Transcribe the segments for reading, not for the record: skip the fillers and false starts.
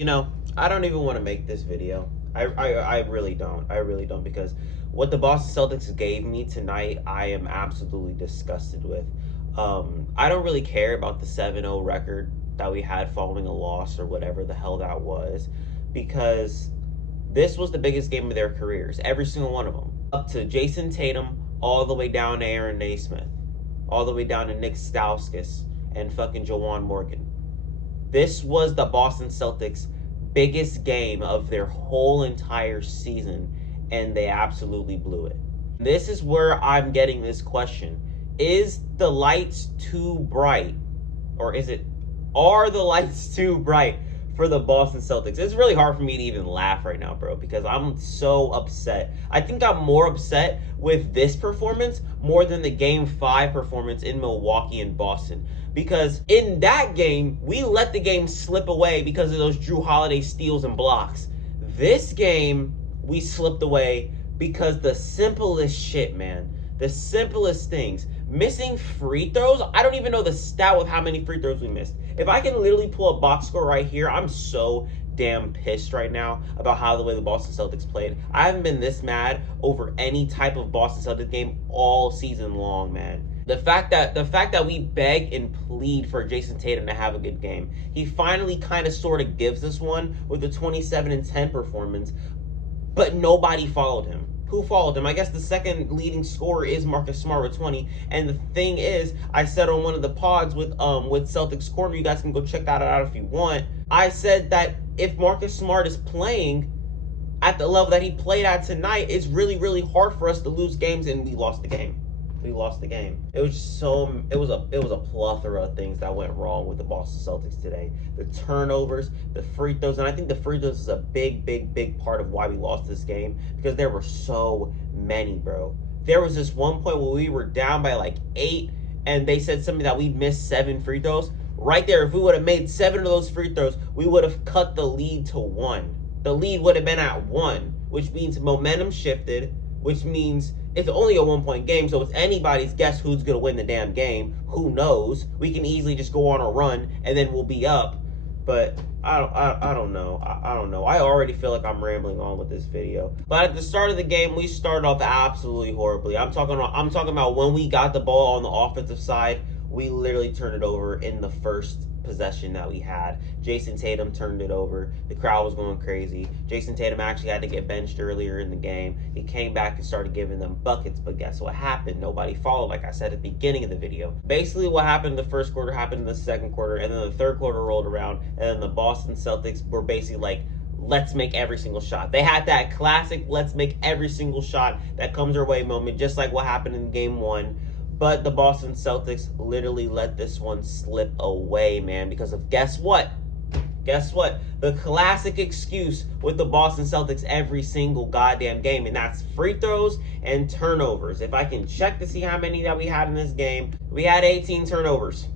You know, I don't even want to make this video. I really don't. I really don't, because what the Boston Celtics gave me tonight, I am absolutely disgusted with. I don't really care about the 7-0 record that we had following a loss or whatever the hell that was, because this was the biggest game of their careers, every single one of them. Up to Jason Tatum, all the way down to Aaron Naismith, all the way down to Nick Stauskas and fucking Jawan Morgan. This was the Boston Celtics' biggest game of their whole entire season, and they absolutely blew it. This is where I'm getting this question. Is the lights too bright? Or are the lights too bright for the Boston Celtics? It's really hard for me to even laugh right now, bro, because I'm so upset. I think I'm more upset with this performance more than the Game 5 performance in Milwaukee and Boston. Because in that game, we let the game slip away because of those Jrue Holiday steals and blocks. This game, we slipped away because the simplest shit, man. The simplest things. Missing free throws. I don't even know the stat with how many free throws we missed. If I can literally pull a box score right here, I'm so damn pissed right now about how the way the Boston Celtics played. I haven't been this mad over any type of Boston Celtics game all season long, man. The fact that we beg and plead for Jason Tatum to have a good game. He finally kind of sort of gives us one with the 27-10 performance, but nobody followed him. Who followed him? I guess the second leading scorer is Marcus Smart with 20. And the thing is, I said on one of the pods with Celtics Corner, you guys can go check that out if you want. I said that if Marcus Smart is playing at the level that he played at tonight, it's really, really hard for us to lose games, and we lost the game. We lost the game. It was just it was a plethora of things that went wrong with the Boston Celtics today. The turnovers, the free throws, and I think the free throws is a big part of why we lost this game, because there were so many, bro. There was this one point where we were down by like 8, and they said something that we missed 7 free throws. Right there, if we would have made 7 of those free throws, we would have cut the lead to 1. The lead would have been at 1, which means momentum shifted, which means it's only a 1-point game, so it's anybody's guess who's going to win the damn game. Who knows? We can easily just go on a run, and then we'll be up. But I don't know. I don't know. I already feel like I'm rambling on with this video. But at the start of the game, we started off absolutely horribly. I'm talking about when we got the ball on the offensive side, we literally turned it over in the first possession that we had. Jason Tatum turned it over. The crowd was going crazy. Jason Tatum actually had to get benched earlier in the game. He came back and started giving them buckets, but guess what happened? Nobody followed, like I said at the beginning of the video. Basically what happened in the first quarter happened in the second quarter, and then the third quarter rolled around, and then the Boston Celtics were basically like, let's make every single shot. They had that classic let's make every single shot that comes our way moment, just like what happened in game 1. But the Boston Celtics literally let this one slip away, man, because of guess what? Guess what? The classic excuse with the Boston Celtics every single goddamn game, and that's free throws and turnovers. If I can check to see how many that we had in this game, we had 18 turnovers.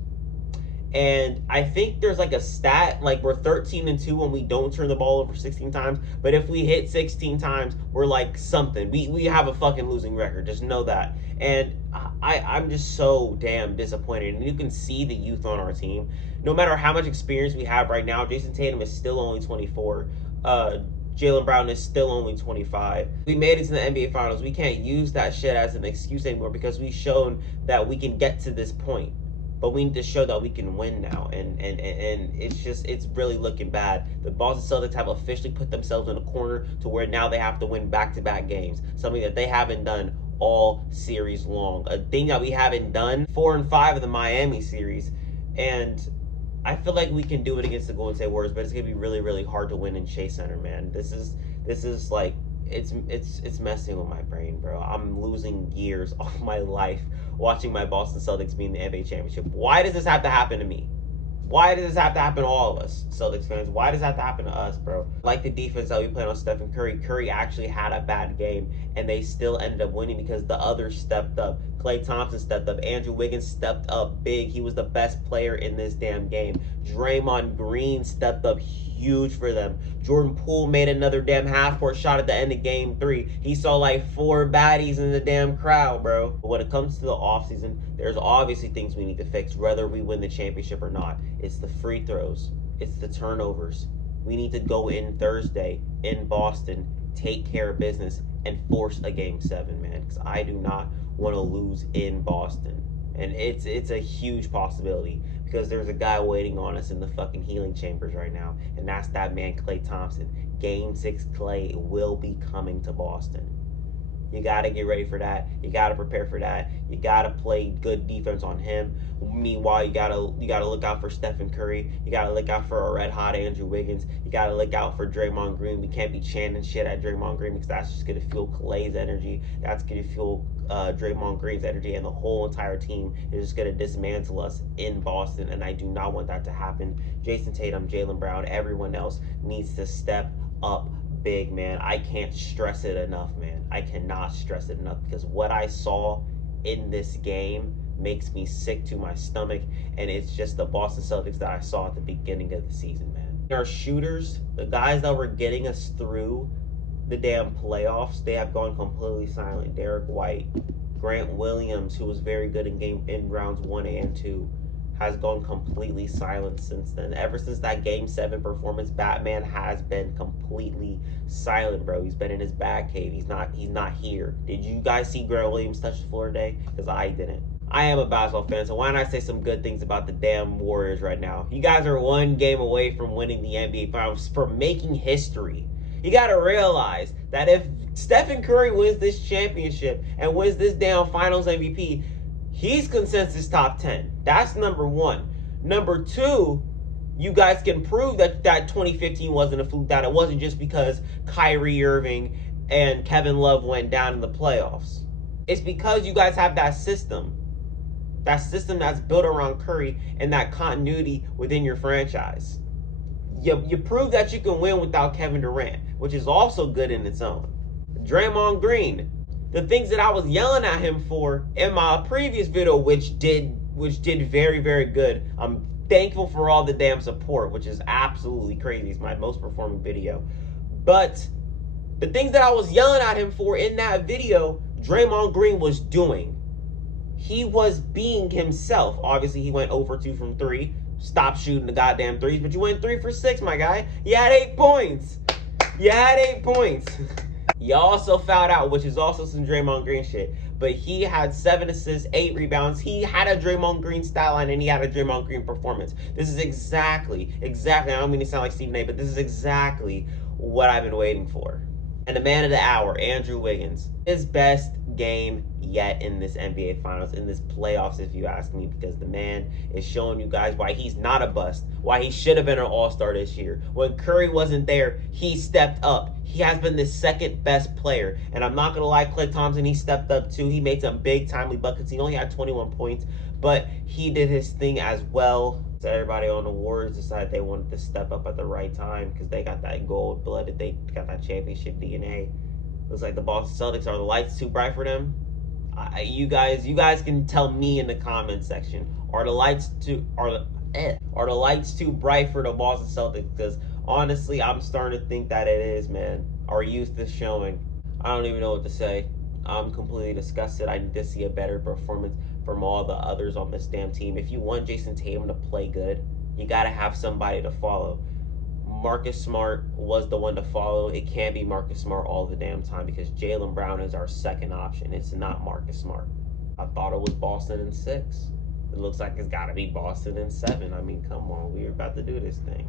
And I think there's like a stat, like we're 13-2 when we don't turn the ball over 16 times. But if we hit 16 times, we're like something. We have a fucking losing record. Just know that. And I'm just so damn disappointed. And you can see the youth on our team. No matter how much experience we have right now, Jason Tatum is still only 24. Jaylen Brown is still only 25. We made it to the NBA Finals. We can't use that shit as an excuse anymore, because we've shown that we can get to this point. But we need to show that we can win now, and it's really looking bad. The Boston Celtics have officially put themselves in a corner to where now they have to win back-to-back games, something that they haven't done all series long. A thing that we haven't done 4 and 5 of the Miami series, and I feel like we can do it against the Golden State Warriors, but it's gonna be really, really hard to win in Chase Center, man. This is like it's messing with my brain, bro. I'm losing years off my life watching my Boston Celtics be in the NBA championship. Why does this have to happen to me? Why does this have to happen to all of us, Celtics fans? Why does it have to happen to us, bro? Like the defense that we played on Stephen Curry. Curry actually had a bad game, and they still ended up winning because the others stepped up. Klay Thompson stepped up. Andrew Wiggins stepped up big. He was the best player in this damn game. Draymond Green stepped up huge for them. Jordan Poole made another damn half-court shot at the end of game 3. He saw like 4 baddies in the damn crowd, bro. But when it comes to the offseason, there's obviously things we need to fix, whether we win the championship or not. It's the free throws. It's the turnovers. We need to go in Thursday in Boston, take care of business, and force a game 7, man. Because I do not want to lose in Boston. And it's a huge possibility because there's a guy waiting on us in the fucking healing chambers right now, and that's that man Klay Thompson. Game 6 Klay will be coming to Boston. You got to get ready for that. You got to prepare for that. You got to play good defense on him. Meanwhile, you got to look out for Stephen Curry. You got to look out for a red hot Andrew Wiggins. You got to look out for Draymond Green. We can't be chanting shit at Draymond Green because that's just going to fuel Klay's energy. That's going to fuel Draymond Green's energy, and the whole entire team is just going to dismantle us in Boston, and I do not want that to happen. Jason Tatum, Jaylen Brown, everyone else needs to step up big, man. I can't stress it enough, man. I cannot stress it enough because what I saw in this game makes me sick to my stomach, and it's just the Boston Celtics that I saw at the beginning of the season, man. Our shooters, the guys that were getting us through the damn playoffs, they have gone completely silent. Derek White, Grant Williams, who was very good in rounds 1 and 2, has gone completely silent since then. Ever since that Game 7 performance, Batman has been completely silent, bro. He's been in his bag cave. He's not here. Did you guys see Grant Williams touch the floor today? Because I didn't. I am a basketball fan, so why not say some good things about the damn Warriors right now? You guys are one game away from winning the NBA Finals, for making history. You got to realize that if Stephen Curry wins this championship and wins this damn Finals MVP, he's consensus top 10. That's number one. Number two, you guys can prove that 2015 wasn't a fluke, that it wasn't just because Kyrie Irving and Kevin Love went down in the playoffs. It's because you guys have that system. That system that's built around Curry and that continuity within your franchise. You prove that you can win without Kevin Durant, which is also good in its own. Draymond Green, the things that I was yelling at him for in my previous video, which did very, very good. I'm thankful for all the damn support, which is absolutely crazy. It's my most performing video. But the things that I was yelling at him for in that video, Draymond Green was doing. He was being himself. Obviously, he went 0 for 2 from 3. Stop shooting the goddamn threes, but you went 3 for 6, my guy. You had 8 points. You had 8 points. You also fouled out, which is also some Draymond Green shit. But he had 7 assists, 8 rebounds. He had a Draymond Green style line, and he had a Draymond Green performance. This is exactly, I don't mean to sound like Stephen A., but this is exactly what I've been waiting for. And the man of the hour, Andrew Wiggins. His best game yet in this NBA Finals, in this playoffs, if you ask me, because the man is showing you guys why he's not a bust, why he should have been an all-star this year. When Curry wasn't there, he stepped up. He has been the second best player. And I'm not going to lie, Klay Thompson, he stepped up too. He made some big, timely buckets. He only had 21 points, but he did his thing as well. So everybody on the Warriors decided they wanted to step up at the right time because they got that gold-blooded, they got that championship DNA. Looks like the Boston Celtics, are the lights too bright for them? You guys can tell me in the comment section. Are the lights too bright for the Boston Celtics? Because honestly, I'm starting to think that it is, man. Our youth is showing. I don't even know what to say. I'm completely disgusted. I need to see a better performance from all the others on this damn team. If you want Jason Tatum to play good, you got to have somebody to follow. Marcus Smart was the one to follow. It can't be Marcus Smart all the damn time because Jaylen Brown is our second option. It's not Marcus Smart. I thought it was Boston in 6. It looks like it's got to be Boston in 7. I mean, come on. We're about to do this thing.